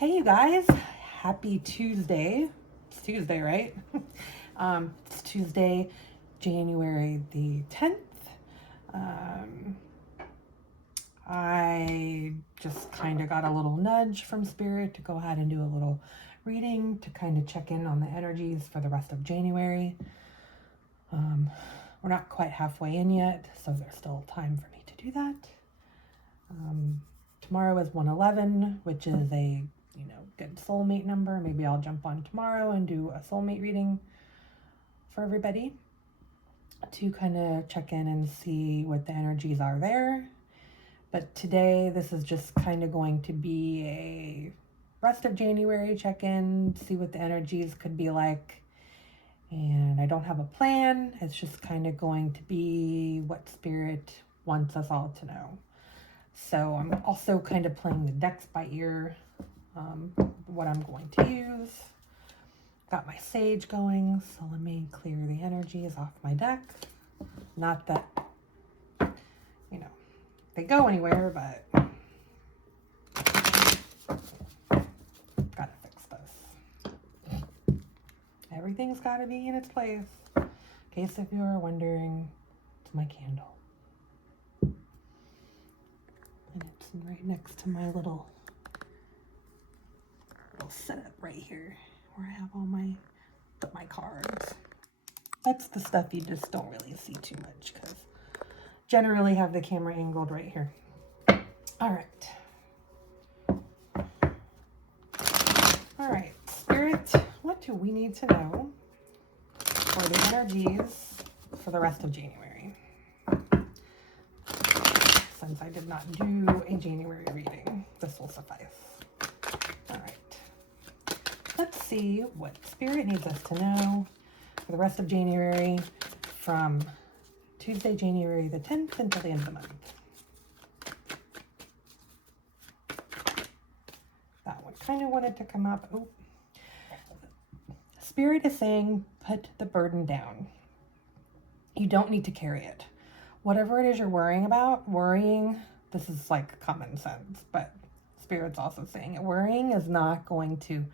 Hey, you guys. Happy Tuesday. It's Tuesday, right? It's Tuesday, January the 10th. Um, I just kind of got a little nudge from Spirit to go ahead and do a little reading to kind of check in on the energies for the rest of January. We're not quite halfway in yet, so there's still time for me to do that. Tomorrow is 111, which is a good soulmate number. Maybe I'll jump on tomorrow and do a soulmate reading for everybody to kind of check in and see what the energies are there. But today, this is just kind of going to be a rest of January check-in, see what the energies could be like. And I don't have a plan. It's just kind of going to be what Spirit wants us all to know. So I'm also kind of playing the decks by ear, what I'm going to use. Got my sage going, so let me clear the energies off my deck. Not that, they go anywhere, but gotta fix this. Everything's gotta be in its place. In case if you are wondering, it's my candle. And it's right next to my little setup right here where I have all my cards. That's the stuff you just don't really see too much because generally have the camera angled right here. All right, Spirit, what do we need to know for the energies for the rest of January? Since I did not do a January reading, this will suffice. All right, let's see what Spirit needs us to know for the rest of January from Tuesday, January the 10th until the end of the month. That one kind of wanted to come up. Oh. Spirit is saying, put the burden down. You don't need to carry it. Whatever it is you're worrying, this is like common sense, but Spirit's also saying it. Worrying is not going to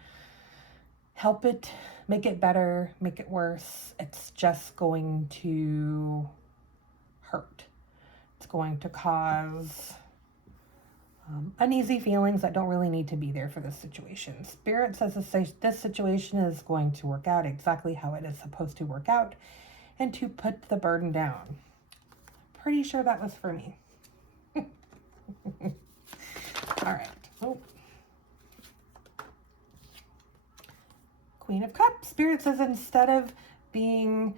help it, make it better, make it worse. It's just going to hurt. It's going to cause uneasy feelings that don't really need to be there for this situation. Spirit says this situation is going to work out exactly how it is supposed to work out and to put the burden down. Pretty sure that was for me. All right. Oh. Queen of Cups. Spirit says instead of being,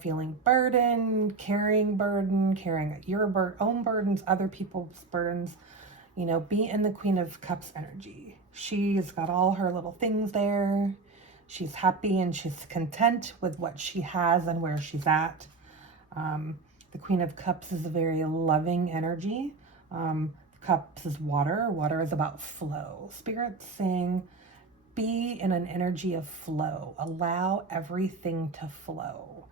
feeling burden, carrying your own burdens, other people's burdens, be in the Queen of Cups energy. She's got all her little things there. She's happy and she's content with what she has and where she's at. The Queen of Cups is a very loving energy. Cups is water. Water is about flow. Spirit's saying, be in an energy of flow. Allow everything to flow.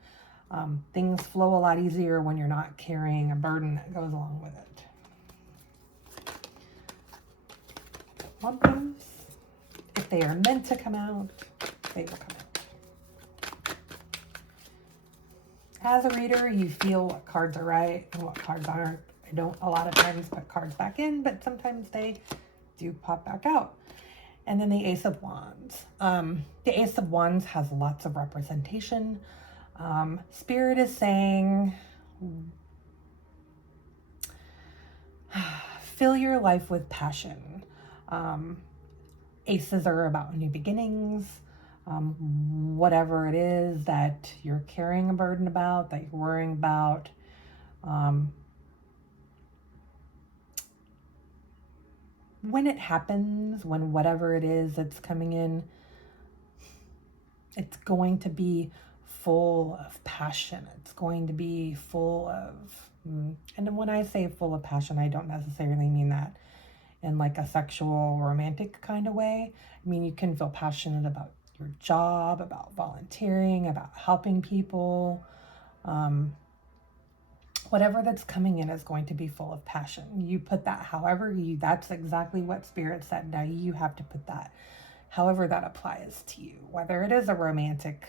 Things flow a lot easier when you're not carrying a burden that goes along with it. Want those? If they are meant to come out, they will come out. As a reader, you feel what cards are right and what cards aren't. I don't a lot of times put cards back in, but sometimes they do pop back out. And then the Ace of Wands. The Ace of Wands has lots of representation. Spirit is saying, fill your life with passion. Aces are about new beginnings. Whatever it is that you're carrying a burden about, that you're worrying about, when it happens, when whatever it is that's coming in, it's going to be full of passion. It's going to be full of, and when I say full of passion, I don't necessarily mean that in like a sexual, romantic kind of way. I mean, you can feel passionate about your job, about volunteering, about helping people, whatever that's coming in is going to be full of passion. You put that however you, that's exactly what Spirit said. Now you have to put that however that applies to you, whether it is a romantic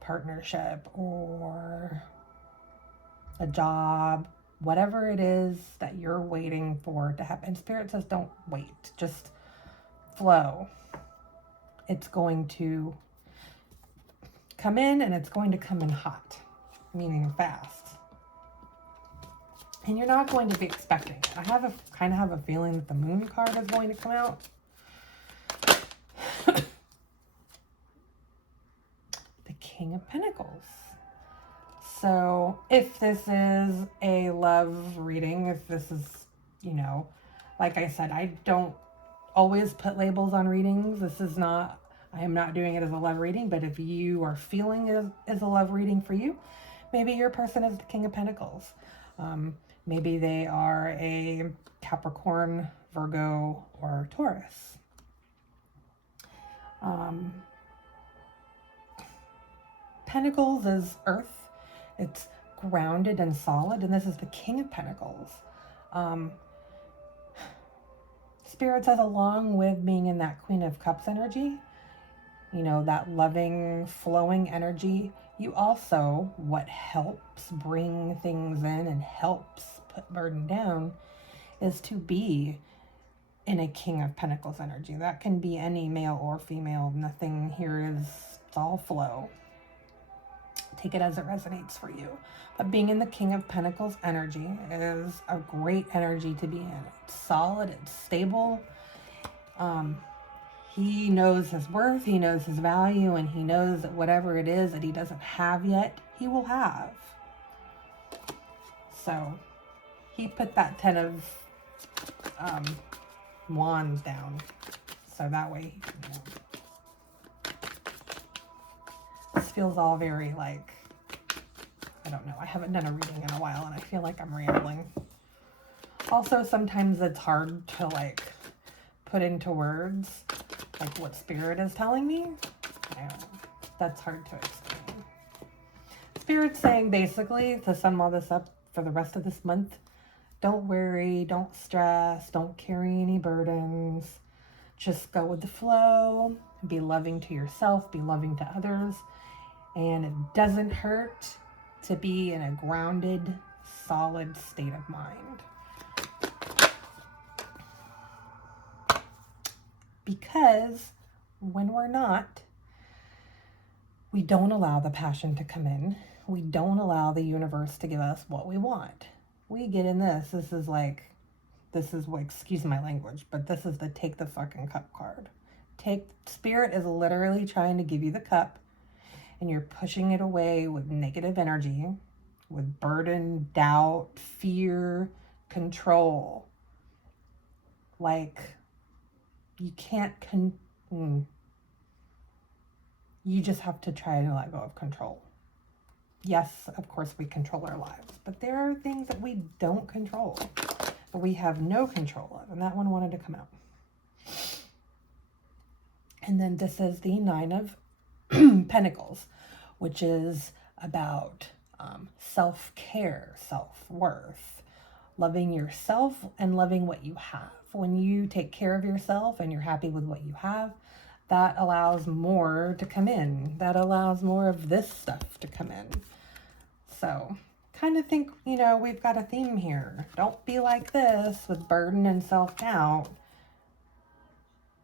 partnership or a job, whatever it is that you're waiting for to happen. Spirit says don't wait, just flow. It's going to come in, and it's going to come in hot, meaning fast. And you're not going to be expecting it. I kind of have a feeling that the Moon card is going to come out. The King of Pentacles. So if this is a love reading, if this is, like I said, I don't always put labels on readings. I am not doing it as a love reading, but if you are feeling it as a love reading for you, maybe your person is the King of Pentacles. Maybe they are a Capricorn, Virgo, or Taurus. Pentacles is earth. It's grounded and solid, and this is the King of Pentacles. Spirit says, along with being in that Queen of Cups energy, that loving, flowing energy, you also, what helps bring things in and helps put burden down is to be in a King of Pentacles energy. That can be any male or female. Nothing here it's all flow. Take it as it resonates for you. But being in the King of Pentacles energy is a great energy to be in. It's solid, it's stable. He knows his worth, he knows his value, and he knows that whatever it is that he doesn't have yet, he will have. So he put that 10 of wands down. So that way, this feels all very like, I don't know. I haven't done a reading in a while and I feel like I'm rambling. Also, sometimes it's hard to put into words what Spirit is telling me. I don't know. That's hard to explain. Spirit's saying basically, to sum all this up for the rest of this month, don't worry, don't stress, don't carry any burdens. Just go with the flow, be loving to yourself, be loving to others. And it doesn't hurt to be in a grounded, solid state of mind. Because when we're not, we don't allow the passion to come in. We don't allow the universe to give us what we want. We get in this. This is what, excuse my language, but this is the take the fucking cup card. Spirit is literally trying to give you the cup, and you're pushing it away with negative energy, with burden, doubt, fear, control. You can't, you just have to try to let go of control. Yes, of course we control our lives, but there are things that we don't control, that we have no control of, and that one wanted to come out. And then this is the 9 of Pentacles, which is about self-care, self-worth, loving yourself and loving what you have. When you take care of yourself and you're happy with what you have, that allows more to come in. That allows more of this stuff to come in. So kind of think, we've got a theme here. Don't be like this with burden and self-doubt.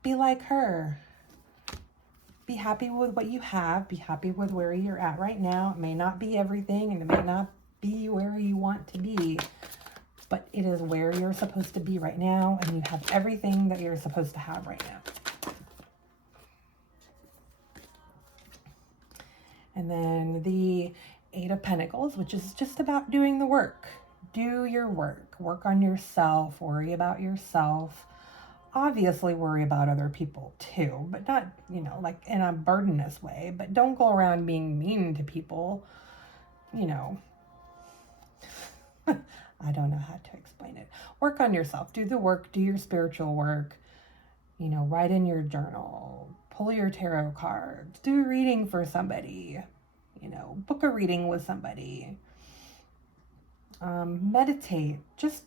Be like her. Be happy with what you have. Be happy with where you're at right now. It may not be everything, and it may not be where you want to be, but it is where you're supposed to be right now, and you have everything that you're supposed to have right now. And then the 8 of Pentacles, which is just about doing the work. Do your work. Work on yourself. Worry about yourself. Obviously worry about other people too, but not, in a burdenous way. But don't go around being mean to people, I don't know how to explain it. Work on yourself. Do the work. Do your spiritual work. Write in your journal. Pull your tarot cards. Do a reading for somebody. Book a reading with somebody. meditate, just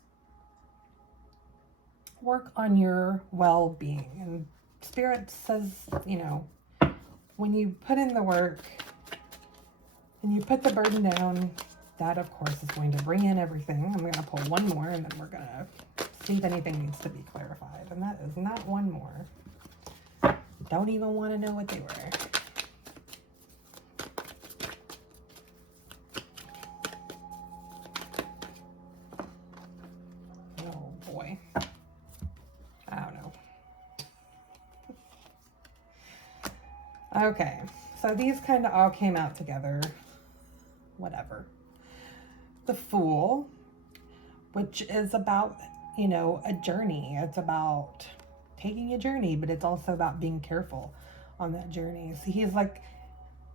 work on your well-being. And Spirit says, you know, when you put in the work and you put the burden down, that of course is going to bring in everything. I'm going to pull one more and then we're going to see if anything needs to be clarified. And that is not one more. Don't even want to know what they were. Oh boy. I don't know. Okay, so these kind of all came out together. Whatever. The Fool, which is about, you know, a journey. It's about taking a journey, but it's also about being careful on that journey. So he's like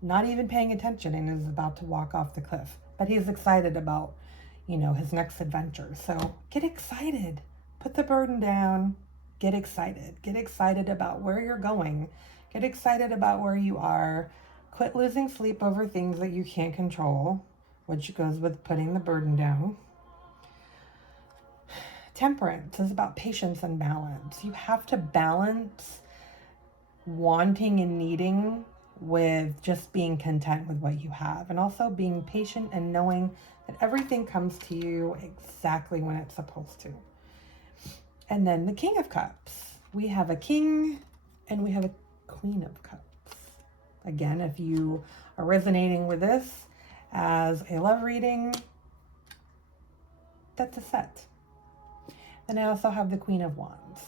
not even paying attention and is about to walk off the cliff, but he's excited about, you know, his next adventure. So get excited, put the burden down, get excited about where you're going, get excited about where you are, quit losing sleep over things that you can't control, which goes with putting the burden down. Temperance is about patience and balance. You have to balance wanting and needing with just being content with what you have, and also being patient and knowing that everything comes to you exactly when it's supposed to. And then the King of Cups. We have a king and we have a Queen of Cups. Again, if you are resonating with this as a love reading, that's a set. Then I also have the Queen of Wands.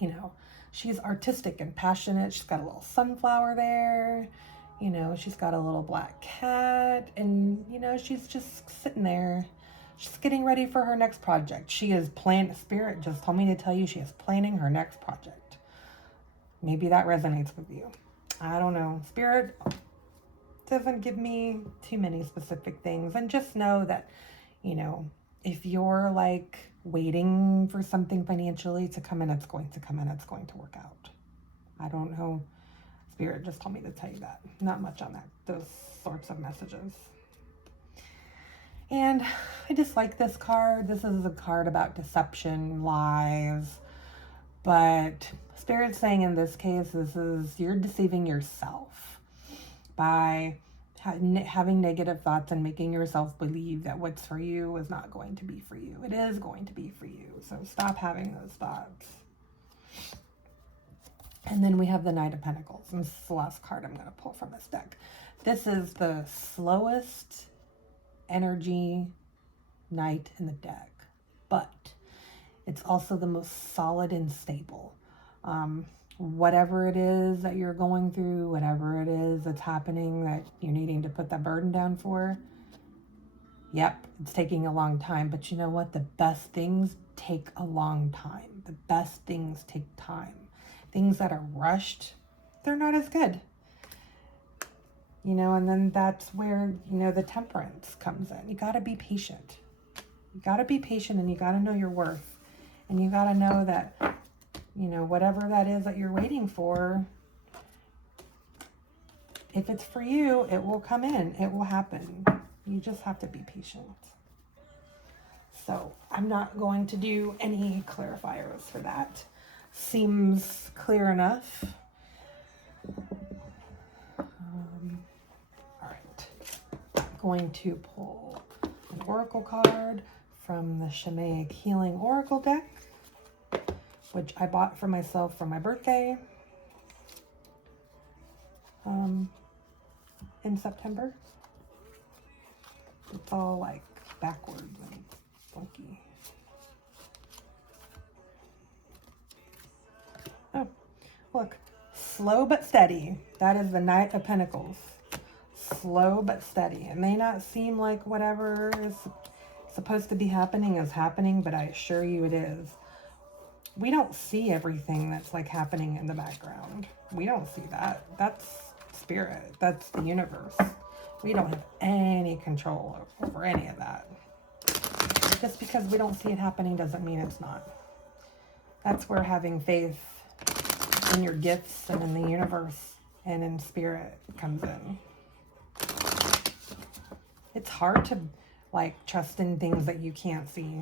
You know, she's artistic and passionate. She's got a little sunflower there. You know, she's got a little black cat. And, you know, she's just sitting there. She's getting ready for her next project. She is Spirit just told me to tell you she is planning her next project. Maybe that resonates with you. I don't know. Spirit doesn't give me too many specific things. And just know that, you know, if you're like waiting for something financially to come in, it's going to come in. It's going to work out. I don't know. Spirit just told me to tell you that. Not much on that. Those sorts of messages. And I just like this card. This is a card about deception, lies. But Spirit's saying in this case, this is you're deceiving yourself by having negative thoughts and making yourself believe that what's for you is not going to be for you. It is going to be for you. So stop having those thoughts. And then we have the Knight of Pentacles. And this is the last card I'm going to pull from this deck. This is the slowest energy knight in the deck. But it's also the most solid and stable. Whatever it is that you're going through, whatever it is that's happening that you're needing to put that burden down for, yep, it's taking a long time. But you know what? The best things take a long time. The best things take time. Things that are rushed, they're not as good. You know, and then that's where, you know, the temperance comes in. You got to be patient. You got to be patient, and you got to know your worth. And you got to know that, you know, whatever that is that you're waiting for, if it's for you, it will come in. It will happen. You just have to be patient. So I'm not going to do any clarifiers for that. Seems clear enough. All right. I'm going to pull an oracle card from the Shamanic Healing Oracle deck, which I bought for myself for my birthday in September. It's all like backwards and funky. Oh, look, slow but steady. That is the Knight of Pentacles. Slow but steady. It may not seem like whatever is supposed to be happening is happening, but I assure you it is. We don't see everything that's like happening in the background. We don't see that. That's spirit. That's the universe. We don't have any control over any of that. Just because we don't see it happening doesn't mean it's not. That's where having faith in your gifts and in the universe and in spirit comes in. It's hard to like trust in things that you can't see.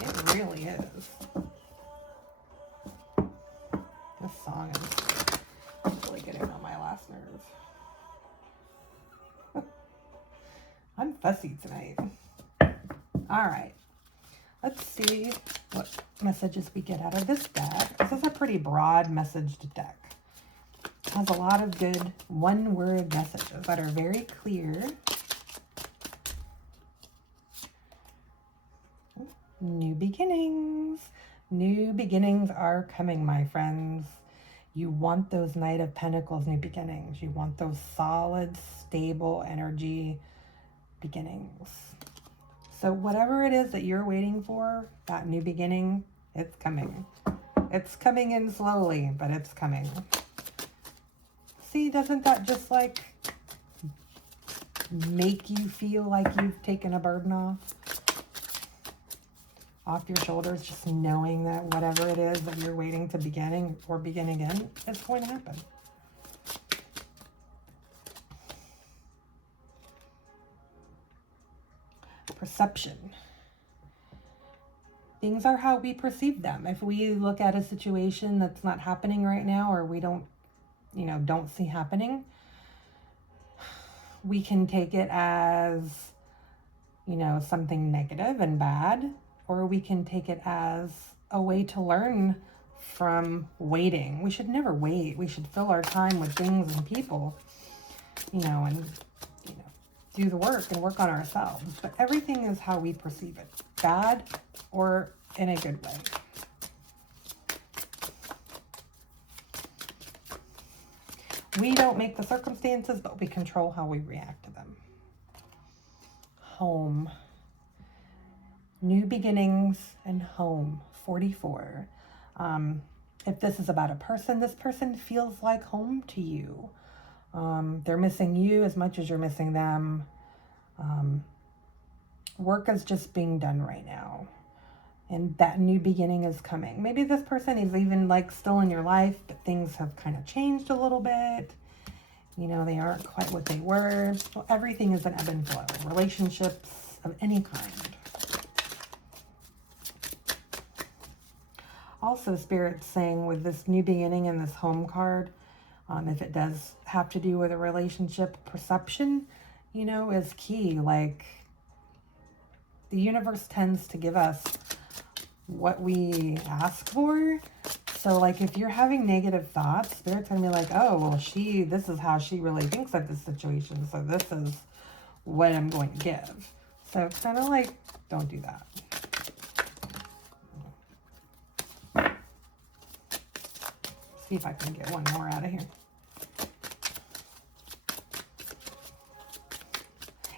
It really is. This song is really getting on my last nerve. I'm fussy tonight. All right. Let's see what messages we get out of this deck. This is a pretty broad messaged deck. It has a lot of good one-word messages that are very clear. New beginnings. New beginnings are coming, my friends. You want those Knight of Pentacles new beginnings. You want those solid, stable energy beginnings. So whatever it is that you're waiting for, that new beginning, it's coming. It's coming in slowly, but it's coming. See, doesn't that just like make you feel like you've taken a burden off your shoulders, just knowing that whatever it is that you're waiting to begin again, it's going to happen. Perception. Things are how we perceive them. If we look at a situation that's not happening right now, or we don't see happening, we can take it as, something negative and bad, or we can take it as a way to learn from waiting. We should never wait. We should fill our time with things and people, and do the work and work on ourselves. But everything is how we perceive it, bad or in a good way. We don't make the circumstances, but we control how we react to them. Home. New beginnings and home. 44. If this is about a person, this person feels like home to you. They're missing you as much as you're missing them. Work is just being done right now. And that new beginning is coming. Maybe this person is even like still in your life, but things have kind of changed a little bit. They aren't quite what they were. Well, everything is an ebb and flow. Relationships of any kind. Also, Spirit's saying with this new beginning and this home card, if it does have to do with a relationship, perception, is key. Like, the universe tends to give us what we ask for. So, like, if you're having negative thoughts, Spirit's going to be like, oh, well, this is how she really thinks of this situation. So this is what I'm going to give. So it's kind of like, don't do that. See if I can get one more out of here.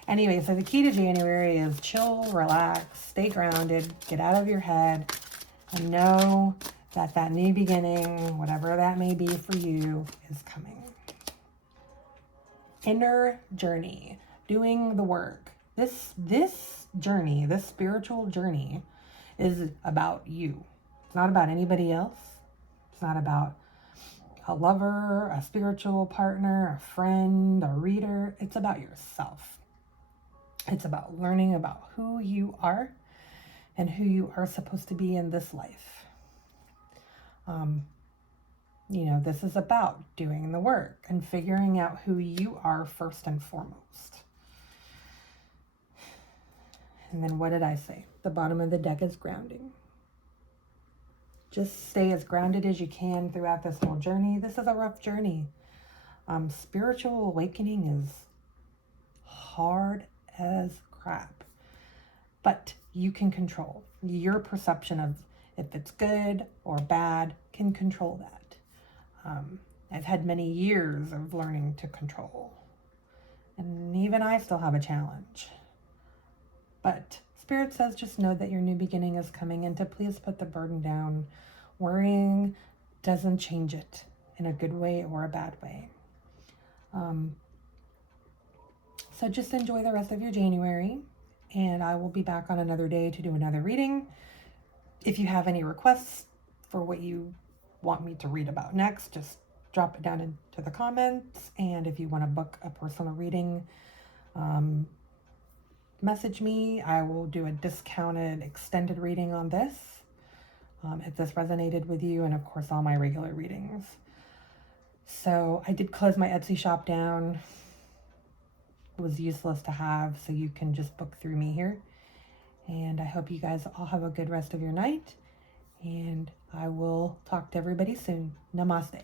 Anyway, so the key to January is chill, relax, stay grounded, get out of your head, and know that that new beginning, whatever that may be for you, is coming. Inner journey, doing the work. This journey, this spiritual journey, is about you. It's not about anybody else. It's not about a lover, a spiritual partner, a friend, a reader. It's about yourself. It's about learning about who you are and who you are supposed to be in this life. This is about doing the work and figuring out who you are first and foremost. And then what did I say? The bottom of the deck is grounding. Just stay as grounded as you can throughout this whole journey. This is a rough journey. Spiritual awakening is hard as crap. But you can control. Your perception of if it's good or bad can control that. I've had many years of learning to control. And even I still have a challenge. But Spirit says just know that your new beginning is coming and to please put the burden down. Worrying doesn't change it in a good way or a bad way. So just enjoy the rest of your January, and I will be back on another day to do another reading. If you have any requests for what you want me to read about next, just drop it down into the comments. And if you want to book a personal reading, message me. I will do a discounted extended reading on this if this resonated with you, and of course all my regular readings. So I did close my Etsy shop down. It was useless to have, so you can just book through me here. And I hope you guys all have a good rest of your night, and I will talk to everybody soon. Namaste.